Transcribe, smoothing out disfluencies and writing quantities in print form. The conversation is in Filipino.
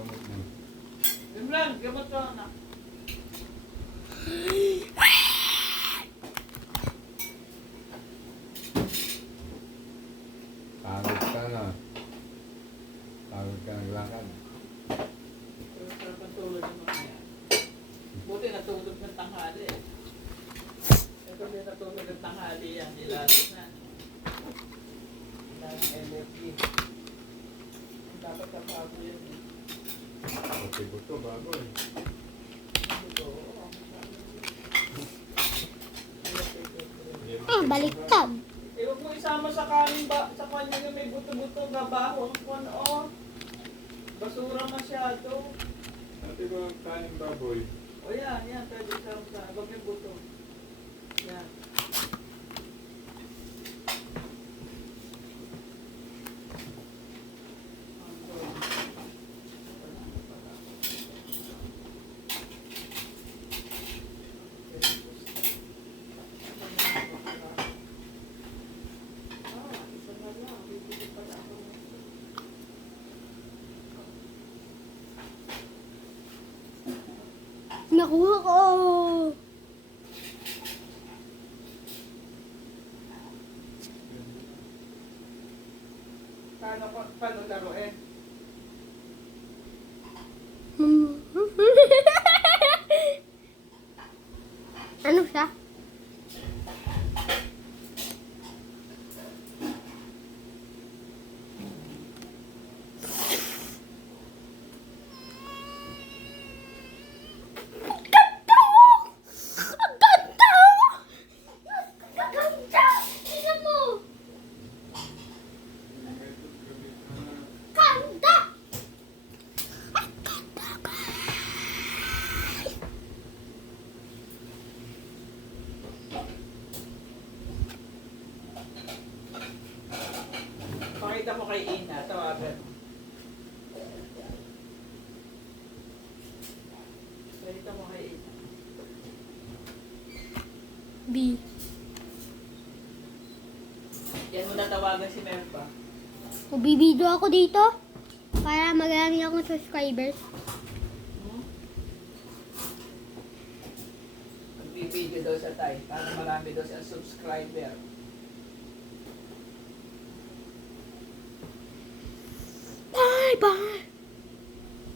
gamot mo. Yun lang, gamot ko na. Pagod ka na. Pagod ka naglakad. Pero sarap ang tulog ng mga yan. Buti natulog ng tanghali eh. Ito din natulog ng tanghali yan, nilalit na. Dahil LFG. Dapat kapago yan eh. Pati buto, bago eh. Ito, oo. Baliktad. Eh, huwag mo isama sa kanin ba, sa kanya yung may buto-buto, gabaho, kung ano. Basura masyado. Ate ba ang kaning baboy? O yan, yan, pwede isama sa, huwag may buto. Yan. Nakuha ko. Paano laro eh? Ano siya? Pakita mo kay Ina, tawagan. Pakita mo kay Ina. B. Yan mo natawagan si Merpa. Bibidyo ako dito para marami akong subscribers. Magbibideo daw siya tayo para marami daw siya subscriber.